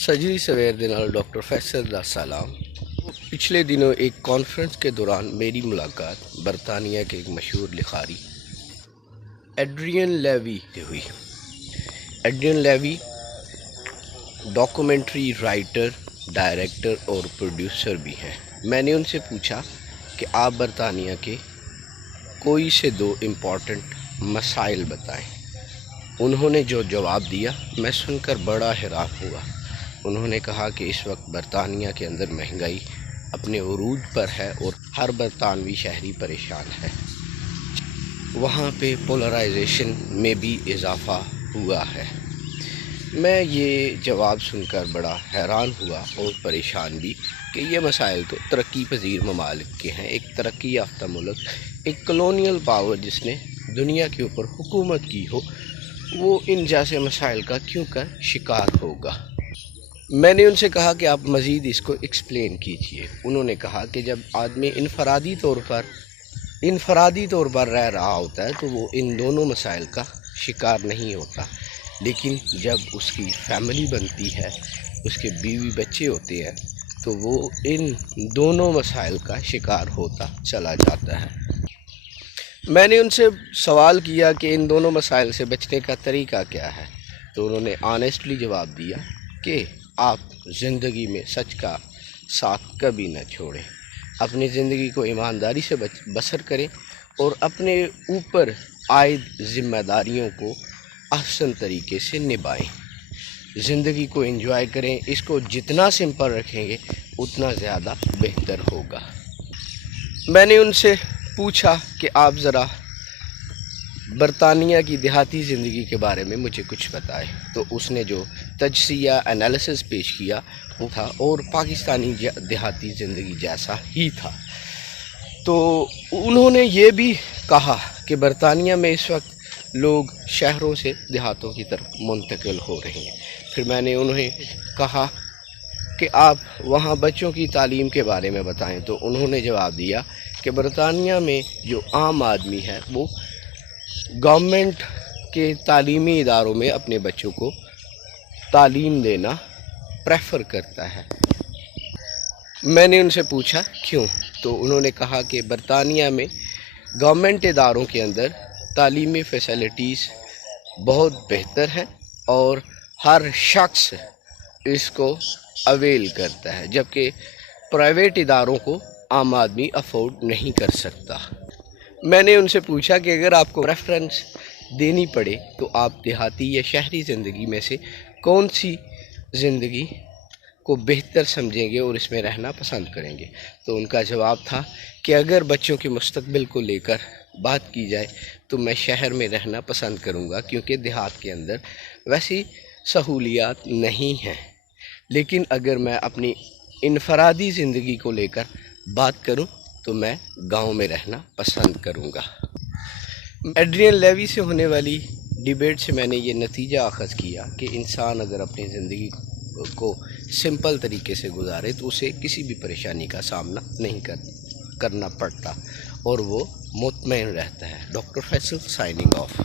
सजरी सवेर दे नाल डॉक्टर फैसल दा सलाम। पिछले दिनों एक कॉन्फ्रेंस के दौरान मेरी मुलाकात बरतानिया के एक मशहूर लिखारी एड्रियन लेवी से हुई। Adrian Levy documentary writer, director और प्रोड्यूसर भी हैं। मैंने उनसे पूछा कि आप बरतानिया के कोई से दो इम्पॉर्टेंट मसाइल बताएं। उन्होंने जो जवाब दिया मैं सुनकर बड़ा हैरान हुआ। उन्होंने कहा कि इस वक्त बरतानिया के अंदर महंगाई अपने उरूज पर है और हर बरतानवी शहरी परेशान है। वहाँ पे पोलराइजेशन में भी इजाफ़ा हुआ है। मैं ये जवाब सुनकर बड़ा हैरान हुआ और परेशान भी कि ये मसाइल तो तरक्की पजीर ममालिक के हैं। एक तरक्की याफ्ता मुल्क, एक कॉलोनियल पावर जिसने दुनिया के ऊपर हुकूमत की हो, वो इन जैसे मसाइल का क्यों कर शिकार होगा। मैंने उनसे कहा कि आप मज़ीद इसको एक्सप्लेन कीजिए। उन्होंने कहा कि जब आदमी इनफरादी तौर पर रह रहा होता है तो वो इन दोनों मसाइल का शिकार नहीं होता, लेकिन जब उसकी फैमिली बनती है, उसके बीवी बच्चे होते हैं, तो वो इन दोनों मसाइल का शिकार होता चला जाता है। मैंने उनसे सवाल किया कि इन दोनों मसाइल से बचने का तरीका क्या है, तो उन्होंने ऑनेस्टली जवाब दिया कि आप ज़िंदगी में सच का साथ कभी न छोड़ें, अपनी ज़िंदगी को ईमानदारी से बसर करें और अपने ऊपर आयद ज़िम्मेदारियों को अहसन तरीके से निभाएं। ज़िंदगी को एंजॉय करें, इसको जितना सिंपल रखेंगे उतना ज़्यादा बेहतर होगा। मैंने उनसे पूछा कि आप ज़रा बरतानिया की देहाती ज़िंदगी के बारे में मुझे कुछ बताएं, तो उसने जो तजसिया एनालिसिस पेश किया वो था और पाकिस्तानी देहाती ज़िंदगी जैसा ही था। तो उन्होंने ये भी कहा कि बरतानिया में इस वक्त लोग शहरों से देहातों की तरफ मुंतकिल हो रहे हैं। फिर मैंने उन्हें कहा कि आप वहाँ बच्चों की तालीम के बारे में बताएं, तो उन्होंने जवाब दिया कि बरतानिया में जो आम आदमी है वो गवर्नमेंट के तालीमी इदारों में अपने बच्चों को तालीम देना प्रेफर करता है। मैंने उनसे पूछा क्यों, तो उन्होंने कहा कि बरतानिया में गवर्नमेंट इदारों के अंदर तालीमी फैसिलिटीज़ बहुत बेहतर हैं और हर शख्स इसको अवेल करता है, जबकि प्राइवेट इदारों को आम आदमी अफोर्ड नहीं कर सकता। मैंने उनसे पूछा कि अगर आपको प्रेफरेंस देनी पड़े तो आप देहाती या शहरी ज़िंदगी में से कौन सी ज़िंदगी को बेहतर समझेंगे और इसमें रहना पसंद करेंगे। तो उनका जवाब था कि अगर बच्चों के मुस्तकबिल को लेकर बात की जाए तो मैं शहर में रहना पसंद करूँगा, क्योंकि देहात के अंदर वैसी सहूलियात नहीं हैं। लेकिन अगर मैं अपनी इनफरादी ज़िंदगी को लेकर बात करूँ तो मैं गांव में रहना पसंद करूंगा। एड्रियन लेवी से होने वाली डिबेट से मैंने ये नतीजा अख़ज़ किया कि इंसान अगर अपनी ज़िंदगी को सिंपल तरीके से गुजारे तो उसे किसी भी परेशानी का सामना नहीं करना पड़ता और वो मुतमईन रहता है। Doctor Faisal signing off.